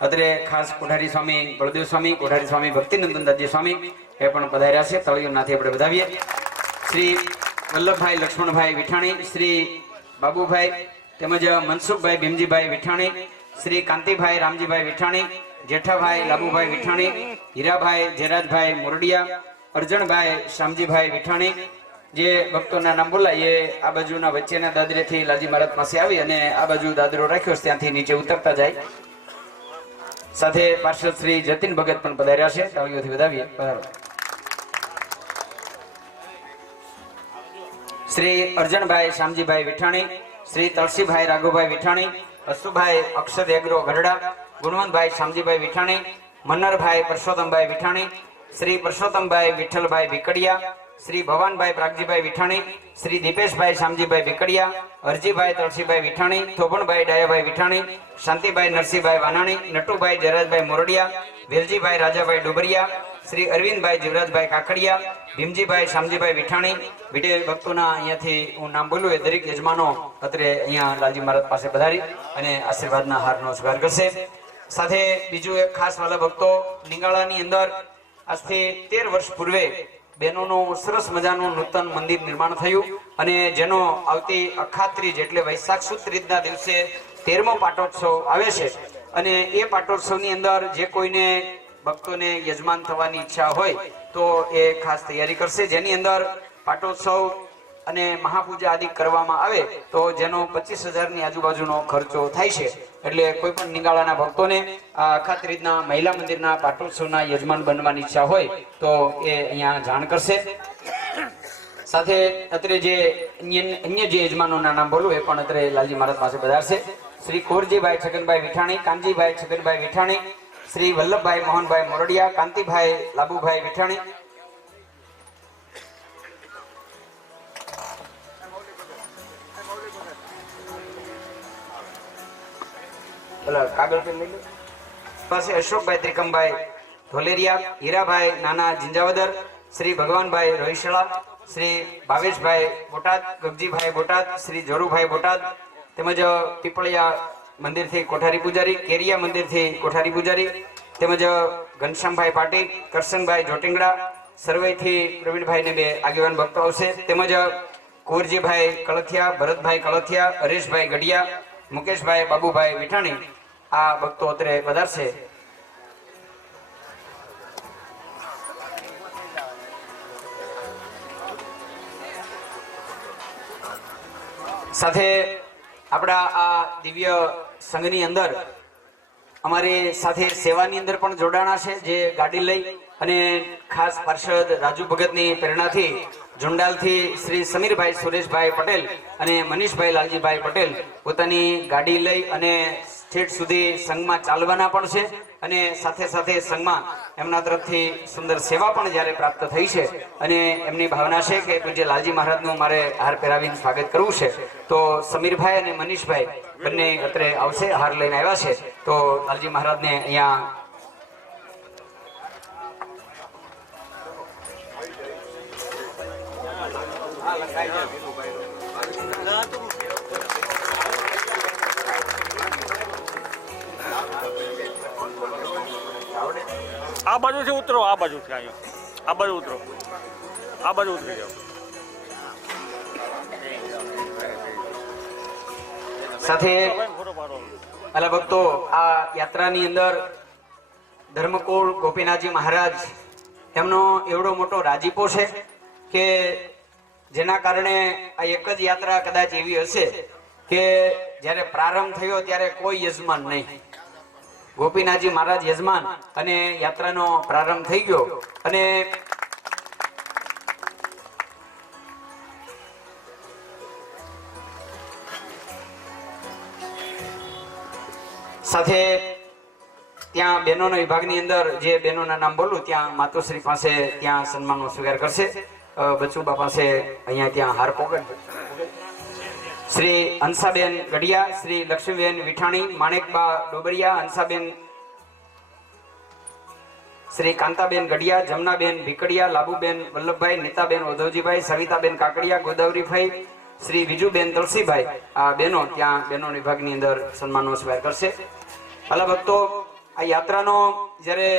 અત્રે ખાસ કોઠારી સ્વામી બળદેવ સ્વામી, કોઠારી સ્વામી ભક્તિનંદનદાસજી સ્વામી એ પણ પધાર્યા છે. તળિયોનાથી આપણે વધાવીએ. શ્રી વલ્લભભાઈ લક્ષ્મણભાઈ વિઠાણી, શ્રી બાબુભાઈ તેમજ મનસુખભાઈ ભીમજીભાઈ વિઠાણી, શ્રી કાંતિભાઈ રામજીભાઈ વિઠાણી, જેઠાભાઈ લાબુભાઈ વિઠાણી, હીરાભાઈ જયરાજભાઈ મોરડિયા, અર્જણભાઈ શામજીભાઈ વિઠાણી. જે ભક્તોના નામ બોલાય એ આ બાજુના વચ્ચેના દાદરેથી લાલજી મહારાજ પાસે આવી અને આ બાજુ દાદરો રાખ્યો ત્યાંથી નીચે ઉતરતા જાય. સાથે પાર્ષદ શ્રી જતીન ભગત પણ પધાર્યા છે. તાળીઓથી વધાવીએ. પધારો. શ્રી અર્જણભાઈ શામજીભાઈ વિઠાણી, શ્રી તળસીભાઈ રાઘુભાઈ વિઠાણી, અશુભાઈ અક્ષર એગ્રો ગઢડા, ગુણવંતભાઈ શામજીભાઈ વિઠાણી, મન્નરભાઈ પરસોત્તમભાઈ વિઠાણી, શ્રી પરસોત્તમભાઈ વિઠ્ઠલભાઈ ભીકડિયા, શ્રી ભવાનભાઈ પ્રાગજીભાઈ વિઠાણી, શ્રી દીપેશભાઈ શામજીભાઈ ભીકડિયા, અરજીભાઈ તળસીભાઈ વિઠાણી, થોભણભાઈ ડાયાભાઈ વિઠાણી, શાંતિભાઈ નરસિંહભાઈ વાનાણી, નટુભાઈ જયરાજભાઈ મોરડિયા, વેલજીભાઈ રાજાભાઈ ડુબરિયા, શ્રી અરવિંદભાઈ જીવરાજભાઈ કાકડિયા, ભીમજીભાઈ શામજીભાઈ વિઠાણી. વિટે ભક્તોના અહીંયાથી હું નામ બોલું એ દરેક યજમાનો અત્રે અહીંયા લાલજી મહારાજ પાસે પધારી અને આશીર્વાદના હારનો સ્વીકાર કરશે. સાથે બીજું એક ખાસ વાલા ભક્તો, નિંગાળાની અંદર આજથી 13 વર્ષ પૂર્વે બહેનોનું સરસ મજાનું નૂતન મંદિર નિર્માણ થયું અને જેનો આવતી અખાત્રીજ એટલે વૈશાખ સુદ ત્રીજના દિવસે 13મો પાટોત્સવ આવે છે. અને એ પાટોત્સવની અંદર જે કોઈને ભક્તોને યજમાન થવાની ઈચ્છા હોય તો એ ખાસ તૈયારી કરશે. જેની અંદર પાટોત્સવ અને મહાપૂજા આદિ કરવામાં આવે તો જેનો 25,000ની આજુબાજુનો ખર્ચો થાય છે. એટલે કોઈ પણ નિગાળાના ભક્તોને આ અખાત્રીજના મહિલા મંદિરના પાટોત્સવના યજમાન બનવાની ઈચ્છા હોય તો એ અહીંયા જાણ કરશે. સાથે અત્રે જે અન્ય જે યજમાનોના નામ બોલું એ પણ અત્રે લાલજી મહારાજ પાસે પધારશે. શ્રી કોરજીભાઈ છગનભાઈ વિઠાણી, કાનજીભાઈ છગનભાઈ વિઠાણી, શ્રી વલ્લભભાઈ મોહનભાઈ મોરડિયા, કાંતિભાઈ લાબુભાઈ વિઠાણી. કાગળ પેન લઈ લો. પાસે અશોકભાઈ ત્રિકમભાઈ ધોલેરિયા, હીરાભાઈ નાના જિંજાવદર, શ્રી ભગવાનભાઈ રોહિશળા, શ્રી ભાવેશભાઈ બોટાદ, ગગજીભાઈ બોટાદ, શ્રી જોરુભાઈ બોટાદ તેમજ પીપળિયા મંદિરથી કોઠારી પૂજારી, કેરિયા મંદિરથી કોઠારી પૂજારી તેમજ ઘનશ્યામભાઈ પાટીલ, કરશનભાઈ જોટિંગડા, સરવૈથી પ્રવીણભાઈને 2 આગેવાન ભક્તો આવશે. તેમજ કુંવરજીભાઈ કળથિયા, ભરતભાઈ કળથિયા, હરેશભાઈ ગઢિયા, મુકેશભાઈ બાબુભાઈ વિઠાણી આ ભક્તો અત્રે પધારશે. સાથે આપણા આ દિવ્ય સંઘની અંદર અમારી સાથે સેવાની અંદર પણ જોડાણા છે. જે ગાડી લઈ અને ખાસ પાર્ષદ રાજુ ભગતની પ્રેરણાથી જોંડાલથી શ્રી સમીરભાઈ સુરેશભાઈ પટેલ અને મનીષભાઈ લાલજીભાઈ પટેલ પોતાની ગાડી લઈ અને ઠેઠ સુધી સંઘમાં ચાલવાના પણ છે અને સાથે સાથે સંઘમાં એમના તરફથી સુંદર સેવા પણ જ્યારે પ્રાપ્ત થઈ છે અને એમની ભાવના છે કે પૂજ્ય લાલજી મહારાજનું મારે હાર પહેરાવીને સ્વાગત કરવું છે. તો સમીરભાઈ અને મનીષભાઈ બંને અત્રે આવશે, હાર લઈને આવ્યા છે. તો લાલજી મહારાજને અહીંયા આ બાજુથી ઉતરો, આ બાજુથી અહીંયા આ બાજુ ઉતરો, આ બાજુ ઉતરી જાઓ. સાથે અલા ભક્તો આ યાત્રાની અંદર ધર્મકુળ ગોપીનાથજી મહારાજ એમનો એવડો મોટો રાજીપો છે કે જેના કારણે આ એક જ યાત્રા કદાચ એવી હશે કે જ્યારે પ્રારંભ થયો ત્યારે કોઈ યજમાન નહીં. ગોપીનાથજી મહારાજ યજમાન અને યાત્રાનો પ્રારંભ થઈ ગયો અને સાથે ત્યાં બહેનોના વિભાગની અંદર જે બહેનોના નામ બોલું ત્યાં માતુશ્રી પાસે ત્યાં સન્માનનો સ્વીકાર કરશે. બચુબા પાસે અહીંયા ત્યાં હાર પોકટ શ્રી હંસાબેન ગઢિયા, શ્રી લક્ષ્મીબેન વિઠાણી, માણેકબા ડોબરિયા, હંસાબેન, શ્રી કાંતાબેન ગઢિયા, જમનાબેન ભીકડિયા, લાબુબેન વલ્લભભાઈ, નીતાબેન ઓધવજીભાઈ, સવિતાબેન કાકડિયા, ગોદાવરીભાઈ, શ્રી વિજુબેન તુલસીભાઈ આ બહેનો ત્યાં બહેનો વિભાગની અંદર સન્માનનો સ્વીકાર કરશે. ભલા ભક્તો આ યાત્રાનો જ્યારે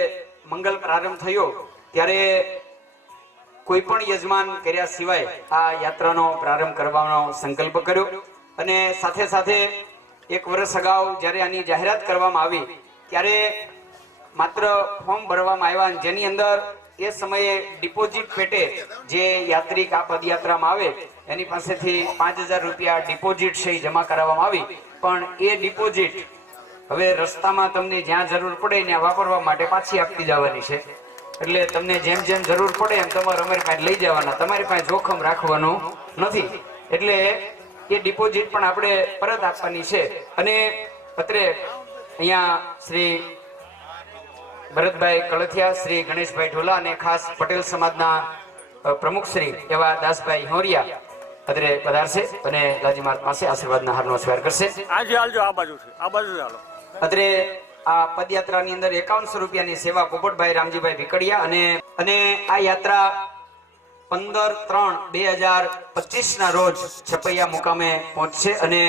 મંગલ પ્રારંભ થયો ત્યારે કોઈ પણ યજમાન કર્યા સિવાય આ યાત્રાનો પ્રારંભ કરવાનો સંકલ્પ કર્યો અને સાથે સાથે એક વર્ષ અગાઉ જ્યારે આની જાહેરાત કરવામાં આવી ત્યારે માત્ર ફોર્મ ભરવામાં આવ્યા, જેની અંદર એ સમયે ડિપોઝિટ પેટે જે યાત્રિક આ પદયાત્રામાં આવે એની પાસેથી 5000 રૂપિયા ડિપોઝિટ છે જમા કરાવવામાં આવી. પણ એ ડિપોઝિટ હવે રસ્તામાં તમને જ્યાં જરૂર પડે ત્યાં વાપરવા માટે પાછી આપતી જવાની છે. એટલે તમને જેમ જેમ જરૂર પડે એમ તમારે અમારી પાસે લઈ જવાના, તમારી પાસે જોખમ રાખવાનું નથી. એટલે એ ડિપોઝિટ પણ આપણે પરત આપવાની છે. અને અત્રે અહીંયા શ્રી ભરતભાઈ કળથિયા, શ્રી ગણેશભાઈ ઢોલા અને ખાસ પટેલ સમાજના પ્રમુખ શ્રી એવા દાસભાઈ હોરિયા અત્રે પધારશે અને ગાજી મહારાજ પાસે આશીર્વાદના હારનો સ્વીકાર કરશે. આજે હાલજો, આ બાજુ છે, આ બાજુ ચાલો. અત્રે આ પદયાત્રાની અંદર 5100 રૂપિયાની સેવા પોપટભાઈ રામજીભાઈ ભીકડિયા અને આ યાત્રા 15/3/2025 ના રોજ છપૈયા મુકામે પહોંચશે અને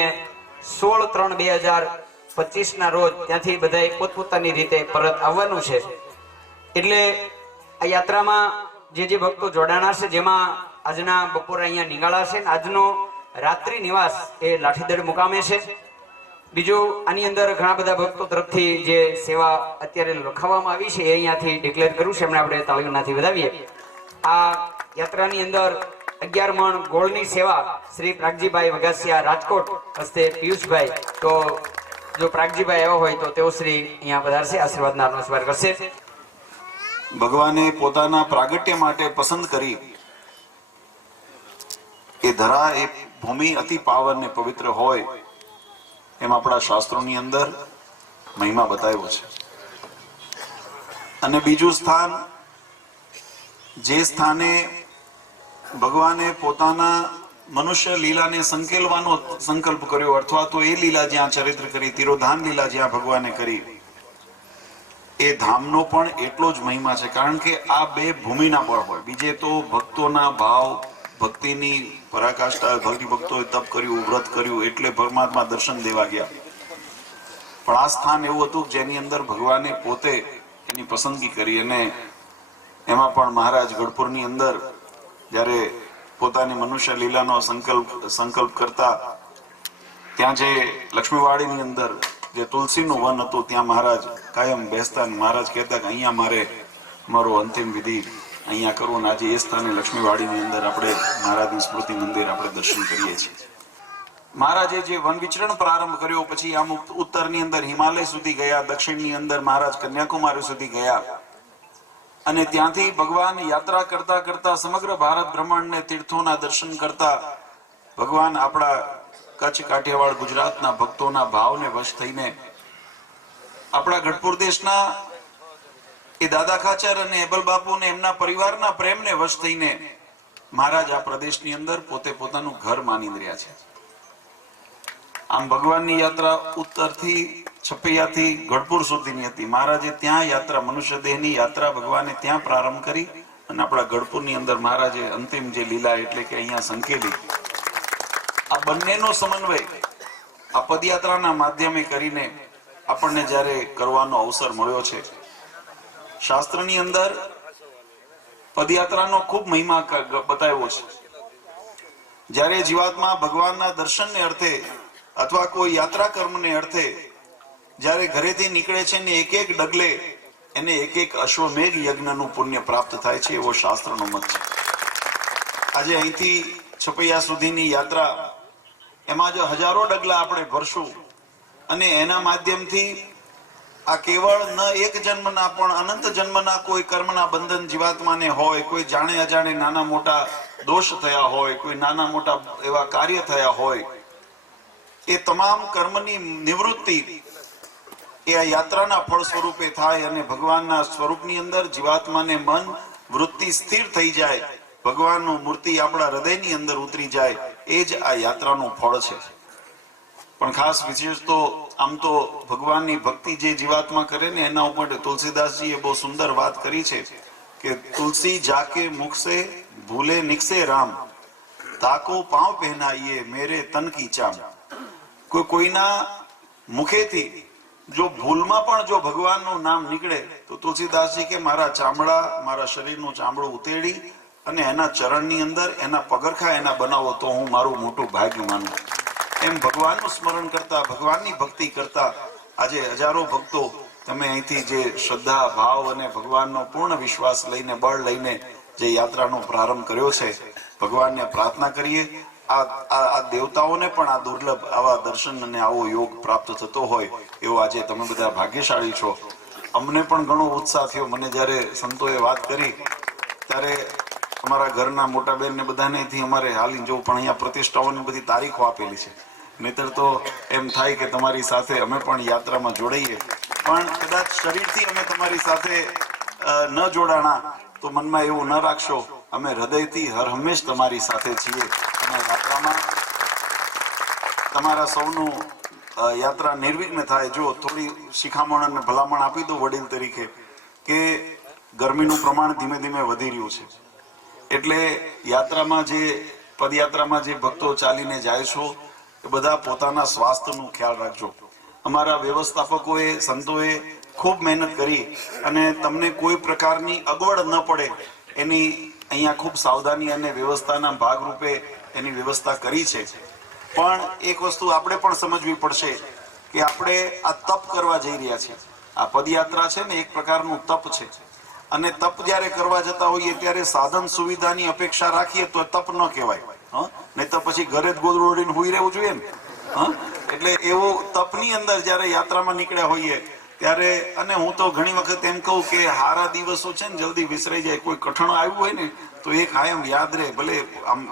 16/3/2025 ના રોજ ત્યાંથી બધાએ પોતપોતાની રીતે પરત આવવાનું છે. એટલે આ યાત્રામાં જે ભક્તો જોડાણા છે, જેમાં આજના બપોરે અહીંયા નીંગાળા છે, આજનો રાત્રિ નિવાસ એ લાઠીદળ મુકામે છે. બીજું આની અંદર ઘણા બધા ભક્તો તરફથી જે સેવા અત્યારે લખાવવામાં આવી છે એ અહીંયાથી ડિક્લેર કર્યું છે, એમણે આપણે તાળીઓનાથી વધાવીએ. આ યાત્રાની અંદર 11 મણ ગોળની સેવા શ્રી પ્રાગજીભાઈ વગાસિયા રાજકોટ હસ્તે પિયુષભાઈ, તો જો પ્રાગજીભાઈ આવ્યા હોય તો તેઓ શ્રી અહીંયા પધારશે, આશીર્વાદના હારનો સ્વીકાર કરશે. ભગવાને પોતાના પ્રાગટ્ય માટે પસંદ કરી એ ધરા એ ભૂમિ અતિ પાવન ને પવિત્ર હોય એમ આપણા શાસ્ત્રોની અંદર મહિમા બતાવ્યો છે. અને બીજું સ્થાન, જે સ્થાને ભગવાને પોતાના મનુષ્ય લીલાને સંકેલવાનો સંકલ્પ કર્યો, અથવા તો એ લીલા જ્યાં ચરિત્ર કરી, તિરોધાન લીલા જ્યાં ભગવાને કરી, એ ધામનો પણ એટલો જ મહિમા છે. કારણ કે આ બે ભૂમિના બળ હોય. બીજે તો ભક્તોના ભાવ, ભક્તિની પરાકાષ્ઠા, ભક્તોએ તપ કર્યું, વ્રત કર્યું એટલે પરમાત્મા દર્શન દેવા ગયા. પણ આ સ્થાન એવું હતું જેની અંદર ભગવાને પોતે એની પસંદગી કરી. અને એમાં પણ મહારાજ ગઢપુરની અંદર જ્યારે પોતાની મનુષ્ય લીલાનો સંકલ્પ કરતા, ત્યાં જે લક્ષ્મીવાડીની અંદર જે તુલસીનું વન હતું ત્યાં મહારાજ કાયમ બેસતા. મહારાજ કહેતા કે અહીંયા મારો અંતિમ વિધિ અહીંયા કરવું. આજે એ સ્થાને લક્ષ્મીવાડીની અંદર આપણે મહારાજની સ્મૃતિ મંદિર આપણે દર્શન કરીએ છીએ. મહારાજે જે વન વિચરણ પ્રારંભ કર્યો, પછી આમ ઉત્તરની અંદર હિમાલય સુધી ગયા, દક્ષિણની અંદર મહારાજ કન્યાકુમારી સુધી ગયા અને ત્યાંથી ભગવાન યાત્રા કરતા કરતા સમગ્ર ભારત બ્રહ્માંડને તીર્થોના દર્શન કરતા ભગવાન આપણા કચ્છ, કાઠિયાવાડ, ગુજરાતના ભક્તોના ભાવને વશ થઈને આપણા ગઢપુર દેશના એ દાદા ખાચર અને એબલ બાપુ ને એમના પરિવારના પ્રેમને વશ થઈને મહારાજ આ પ્રદેશની અંદર પોતે પોતાનું ઘર માની રહ્યા છે. આમ ભગવાનની યાત્રા ઉત્તરથી છપૈયાથી ગઢપુર સુધીની હતી. મહારાજે ત્યાં યાત્રા, મનુષ્ય દેહની યાત્રા ભગવાને ત્યાં પ્રારંભ કરી અને આપણા ગઢપુરની અંદર મહારાજે અંતિમ જે લીલા એટલે કે અહીંયા સંકેલી. આ બંનેનો સમન્વય આ પદયાત્રાના માધ્યમે કરીને આપણને જ્યારે કરવાનો અવસર મળ્યો છે. શાસ્ત્રની અંદર પદયાત્રાનો ખૂબ મહિમા બતાવ્યો છે. જ્યારે જીવાત્મા ભગવાનના દર્શનને અર્થે અથવા કોઈ યાત્રા કર્મને અર્થે જ્યારે ઘરેથી નીકળે છે ને એક એક ડગલે એને એક એક અશ્વમેઘ યજ્ઞનું પુણ્ય પ્રાપ્ત થાય છે, એવો શાસ્ત્રનો મત છે. આજે અહીંથી છપૈયા સુધીની યાત્રા, એમાં જો હજારો ડગલા આપણે ભરશું અને એના માધ્યમથી આ કેવળ ન એક જન્મના પણ અનંત જન્મના કોઈ કર્મના બંધન જીવાત્માને હોય, કોઈ જાણે અજાણે નાના મોટા દોષ થયા હોય, કોઈ નાના મોટા એવા કાર્ય થયા હોય, એ તમામ કર્મની નિવૃત્તિ એ આ યાત્રાના ફળ સ્વરૂપે થાય અને ભગવાનના સ્વરૂપની અંદર જીવાત્માને મન વૃત્તિ સ્થિર થઈ જાય, ભગવાનનું મૂર્તિ આપણા હૃદયની અંદર ઉતરી જાય, એ જ આ યાત્રાનું ફળ છે. પણ ખાસ વિશેષ તો આમ તો ભગવાનની ભક્તિ જે જીવાત્મા કરે ને એના ઉપર તુલસીદાસજીએ બહુ સુંદર વાત કરી છે કે તુલસી જાકે મુખ સે ભૂલે નિકસે રામ, તાકો પાંવ પહેનાઈએ મેરે તન કી ચામ. કોઈના મુખેથી જો ભૂલમાં પણ જો ભગવાનનું નામ નીકળે તો તુલસીદાસજી કે મારા ચામડા, મારા શરીરનું ચામડું ઉતેડી અને એના ચરણની અંદર એના પગરખા એના બનાવો તો હું મારું મોટું ભાગ્ય માનું. એમ ભગવાનનું સ્મરણ કરતા, ભગવાનની ભક્તિ કરતા આજે હજારો ભક્તો તમે અહીંથી જે શ્રદ્ધા, ભાવ અને ભગવાનનો પૂર્ણ વિશ્વાસ લઈને, બળ લઈને જે યાત્રાનો પ્રારંભ કર્યો છે, ભગવાનને પ્રાર્થના કરીએ આ દેવતાઓને પણ આ દુર્લભ આવા દર્શન અને આવો યોગ પ્રાપ્ત થતો હોય એવો આજે તમે બધા ભાગ્યશાળી છો. અમને પણ ઘણો ઉત્સાહ થયો. મને જ્યારે સંતોએ વાત કરી ત્યારે અમારા ઘરના મોટા બેન ને બધાને થી અમારે હાલીને જવું, પણ અહીંયા પ્રતિષ્ઠાઓની બધી તારીખો આપેલી છે. નહીતર તો એમ થાય કે તમારી સાથે અમે પણ યાત્રામાં જોડાઈએ, પણ કદાચ શરીરથી અમે તમારી સાથે ન જોડાણા તો મનમાં એવું ન રાખશો, અમે હૃદયથી હર હંમેશ તમારી સાથે છીએ. અને યાત્રામાં તમારા સૌનું યાત્રા નિર્વિઘ્ન થાય. જો થોડી શિખામણ અને ભલામણ આપી દો વડીલ તરીકે કે ગરમીનું પ્રમાણ ધીમે ધીમે વધી રહ્યું છે, એટલે યાત્રામાં જે પદયાત્રામાં જે ભક્તો ચાલીને જાય છો એ બધા પોતાના સ્વાસ્થ્યનું ખ્યાલ રાખજો. અમારા વ્યવસ્થાપકોએ, સંતોએ ખૂબ મહેનત કરી અને તમને કોઈ પ્રકારની અગવડ ન પડે એની અહીંયા ખૂબ સાવધાની અને વ્યવસ્થાના ભાગરૂપે એની વ્યવસ્થા કરી છે. પણ એક વસ્તુ આપણે પણ સમજવી પડશે કે આપણે આ તપ કરવા જઈ રહ્યા છીએ. આ પદયાત્રા છે ને એક પ્રકારનું તપ છે, અને તપ જ્યારે કરવા જતા હોઈએ ત્યારે સાધન સુવિધાની અપેક્ષા રાખીએ તો તપ ન કહેવાય. નહીં તો પછી ઘરે જ ગોદડું ઓઢીને હુઈ રહેવું જોઈએ ને. એટલે એવું તપની અંદર જ્યારે યાત્રામાં નીકળ્યા હોઈએ ત્યારે, અને હું તો ઘણી વખત એમ કહું કે હારા દિવસો છે ને જલ્દી વિસરાઈ જાય. કોઈ કઠણ આવ્યું હોય ને તો એ કાયમ યાદ રહે. ભલે આમ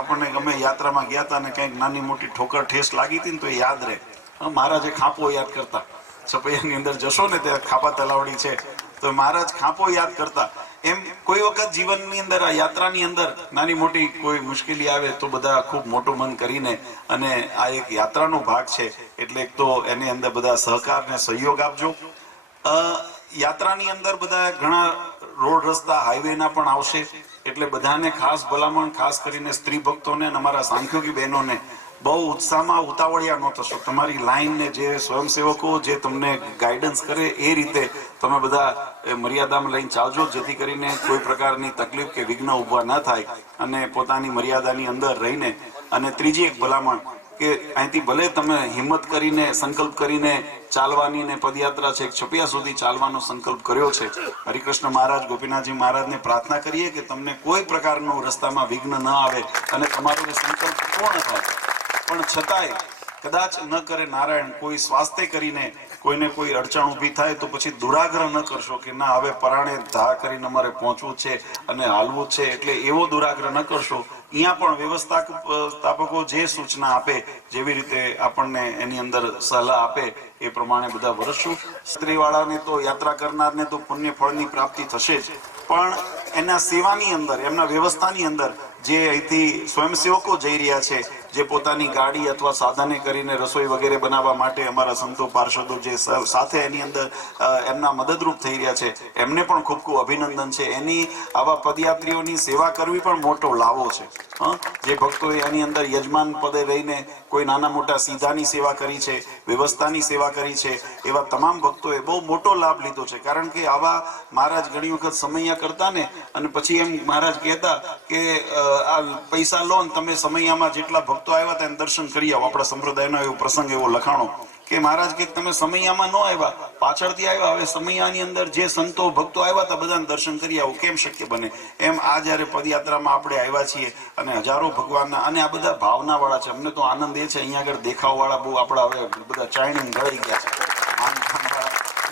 આપણને ગમે યાત્રામાં ગયા હતા ને કંઈક નાની મોટી ઠોકર ઠેસ લાગી હતી ને તો એ યાદ રહે. મહારાજે ખાંપો યાદ કરતા, છપૈયાની અંદર જશો ને ત્યાં ખાપા તલાવડી છે તો મહારાજ ખાંપો યાદ કરતા. એમ કોઈ વખત જીવનની અંદર, આ યાત્રાની અંદર નાની મોટી કોઈ મુશ્કેલી આવે તો બધા ખૂબ મોટું મન કરીને, અને આ એક યાત્રાનો ભાગ છે એટલે એક તો એની અંદર બધા સહકાર ને સહયોગ આપજો. યાત્રાની અંદર બધા ઘણા રોડ રસ્તા હાઈવેના પણ આવશે, એટલે બધાને ખાસ ભલામણ, ખાસ કરીને સ્ત્રી ભક્તોને અને અમારા સાંખ્યોગી બહેનોને બહુ ઉત્સાહમાં ઉતાવળિયા ન થશો. તમારી લાઈન ને જે સ્વયંસેવકો જે તમને ગાઈડન્સ કરે એ રીતે તમે બધા મર્યાદામાં લઈને ચાલજો, જેથી કરીને કોઈ પ્રકારની તકલીફ કે વિઘ્ન ઊભા ન થાય અને પોતાની મર્યાદાની અંદર રહીને. અને ત્રીજી એક ભલામણ કે અહીંથી ભલે તમે હિંમત કરીને, સંકલ્પ કરીને ચાલવાની ને પદયાત્રા છે છપિયા સુધી ચાલવાનો સંકલ્પ કર્યો છે, હરિકૃષ્ણ મહારાજ, ગોપીનાથજી મહારાજને પ્રાર્થના કરીએ કે તમને કોઈ પ્રકારનું રસ્તામાં વિઘ્ન ન આવે અને તમારો સંકલ્પ પૂર્ણ થાય. પણ છતાંય કદાચ ન કરે નારાયણ, કોઈ સ્વાસ્થ્ય કરીને કોઈને કોઈ અડચણ ઊભી થાય તો પછી દુરાગ્રહ ન કરશો કે ના હવે પરાણે ધા કરીને અમારે પહોંચવું છે અને હાલવું છે, એટલે એવો દુરાગ્રહ ન કરશો. અહીંયા પણ વ્યવસ્થાપકો જે સૂચના આપે, જેવી રીતે આપણને એની અંદર સલાહ આપે એ પ્રમાણે બધા વરસશું. સ્ત્રીવાળાને તો, યાત્રા કરનારને તો પુણ્ય ફળની પ્રાપ્તિ થશે જ, પણ એના સેવાની અંદર, એમના વ્યવસ્થાની અંદર જે અહીંથી સ્વયંસેવકો જઈ રહ્યા છે, જે પોતાની ગાડી અથવા સાધને કરીને રસોઈ વગેરે બનાવવા માટે અમારા સંતો પાર્ષદો જે સાથે એની અંદર એમના મદદરૂપ થઈ રહ્યા છે, એમને પણ ખૂબ ખૂબ અભિનંદન છે. એની આવા પદયાત્રીઓની સેવા કરવી પણ મોટો લાવો છે. જે ભક્તોએ એની અંદર યજમાન પદે રહીને કોઈ નાના મોટા સીધાની સેવા કરી છે, વ્યવસ્થાની સેવા કરી છે, એવા તમામ ભક્તોએ બહુ મોટો લાભ લીધો છે. કારણ કે આવા મહારાજ ઘણી વખત સમૈયા કરતા ને, અને પછી એમ મહારાજ કહેતા કે આ પૈસા લો ને તમે સમૈયામાં જેટલા ભક્તો આવ્યા હતા એને દર્શન કરી આવો. આપણા સંપ્રદાયનો એવો પ્રસંગ એવો લખાણો કે મહારાજ કે તમે સમૈયામાં ન આવ્યા, પાછળથી આવ્યા, હવે સમૈયાની અંદર જે સંતો ભક્તો આવ્યા હતા બધાને દર્શન કરી આવો. કેમ શક્ય બને? એમ આ જયારે પદયાત્રામાં આપણે આવ્યા છીએ અને હજારો ભગવાનના, અને આ બધા ભાવના વાળા છે. અમને તો આનંદ એ છે, અહીંયા આગળ દેખાવ વાળા બહુ આપણા હવે બધા ચાઇનિંગ ગળાઈ ગયા છે,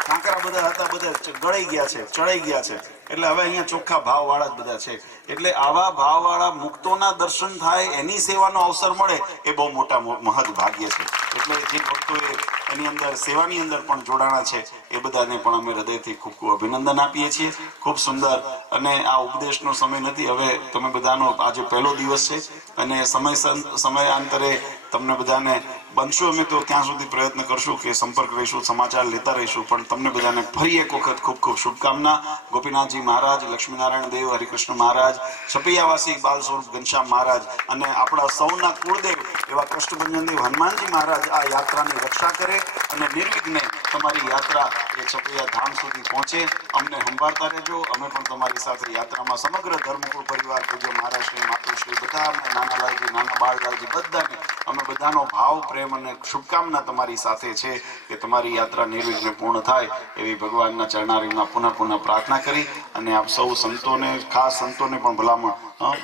કાંકરા બધા હતા બધા ગળાઈ ગયા છે, ચડાઈ ગયા છે, એટલે હવે અહીંયા ચોખ્ખા ભાવ વાળા જ બધા છે. એટલે આવા ભાવ વાળા મુક્તોના દર્શન થાય, એની સેવાનો અવસર મળે એ બહુ મોટા મહદ ભાગ્ય છે. એટલે જે ભક્તોએ એની અંદર સેવાની અંદર પણ જોડાણા છે એ બધાને પણ અમે હૃદયથી ખૂબ ખૂબ અભિનંદન આપીએ છીએ. ખૂબ સુંદર. અને આ ઉપદેશનો સમય નથી, હવે તમે બધાનો આજે પહેલો દિવસ છે અને સમયાંતરે તમને બધાને બનશું અમે તો ત્યાં સુધી પ્રયત્ન કરશું કે સંપર્ક રહીશું, સમાચાર લેતા રહીશું. પણ તમને બધાને ફરી એક વખત ખૂબ ખૂબ શુભકામના. ગોપીનાથજી મહારાજ, લક્ષ્મીનારાયણ દેવ, હરિકૃષ્ણ મહારાજ, છપૈયાવાસી બાલ સ્વરૂપ ઘનશ્યામ મહારાજ અને આપણા સૌના કુળદેવ એવા કષ્ટભંજન દેવ હનુમાનજી મહારાજ આ યાત્રાની રક્ષા કરે અને નિર્વિઘ્ને તમારી યાત્રા એ છપૈયા ધામ સુધી પહોંચે. અમને સંભાળતા રહેજો. અમે પણ તમારી સાથે યાત્રામાં સમગ્ર ધર્મકુળ પરિવાર પૂજ્ય મહારાજશ્રી માતુશ્રી બધા અમને નાના લાલજી નાના બાળલાલજી બધાને અમે બધાનો ભાવ પ્રેમ અને શુભકામના તમારી સાથે છે કે તમારી યાત્રા નિર્વિઘ્ને પૂર્ણ થાય એવી ભગવાનના ચરણારીમાં પુનઃ પુનઃ પ્રાર્થના કરી અને આપ સૌ સંતોને ખાસ સંતોને પણ ભલામણ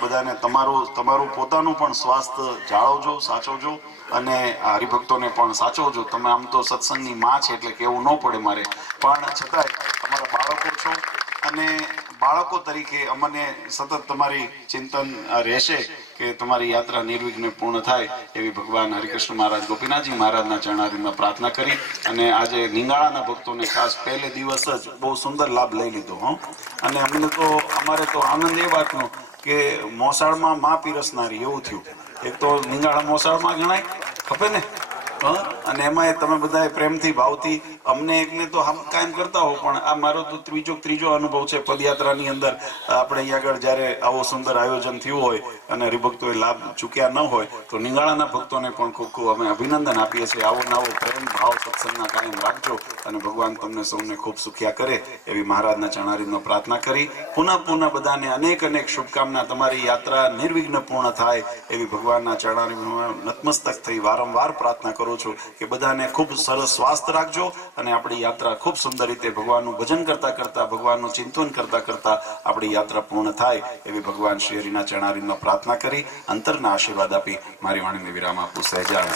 બધાને તમારું પોતાનું પણ સ્વાસ્થ્ય જાળવજો સાચવજો અને હરિભક્તોને પણ સાચવજો. તમે આમ તો સત્સંગની માં છે એટલે કેવું ન પડે મારે, પણ છતાંય અમારા બાળકો છો અને બાળકો તરીકે અમને સતત તમારી ચિંતન રહેશે કે તમારી યાત્રા નિર્વિઘ્ને પૂર્ણ થાય એવી ભગવાન હરિકૃષ્ણ મહારાજ ગોપીનાથજી મહારાજના ચરણારીમાં પ્રાર્થના કરી અને આજે નિંગાળાના ભક્તોને ખાસ પહેલે દિવસ જ બહુ સુંદર લાભ લઈ લીધો. અને અમારે તો આનંદ એ વાતનો કે મોસાળમાં માં પીરસનારી એવું થયું. એક તો નિંગાળા મોસાળમાં ગણાય ખપે ને, અને એમાં તમે બધા પ્રેમથી ભાવથી અમને એકને તો હમ કાયમ કરતા હો, પણ આ મારો તો ત્રીજો અનુભવ છે પદયાત્રાની અંદર. આપણે અહીંયા આગળ જયારે આવો સુંદર આયોજન થયું હોય અને હરિભક્તોએ લાભ ચૂક્યા ન હોય તો નિંગાળાના ભક્તોને પણ ખૂબ ખૂબ અમે અભિનંદન આપીએ છીએ. આવો નવો પ્રેમ ભાવ સત્સંગના કાયમ રાખજો અને ભગવાન તમને સૌને ખૂબ સુખ્યા કરે એવી મહારાજના ચરણારીનો પ્રાર્થના કરી પુનઃ બધાને અનેક શુભકામના. તમારી યાત્રા નિર્વિઘ્ન પૂર્ણ થાય એવી ભગવાનના ચરણારીમાં નતમસ્તક થઈ વારંવાર પ્રાર્થના કરું છું કે બધાને ખૂબ સરસ સ્વાસ્થ્ય રાખજો અને આપણી યાત્રા ખૂબ સુંદર રીતે ભગવાનનું ભજન કરતા કરતા ભગવાનનું ચિંતન કરતા કરતા આપણી યાત્રા પૂર્ણ થાય એવી ભગવાન શ્રી હરિના ચરણારીમાં પ્રાર્થના કરી અંતરના આશીર્વાદ આપી મારી વાણીને વિરામ આપું. સહેજાન.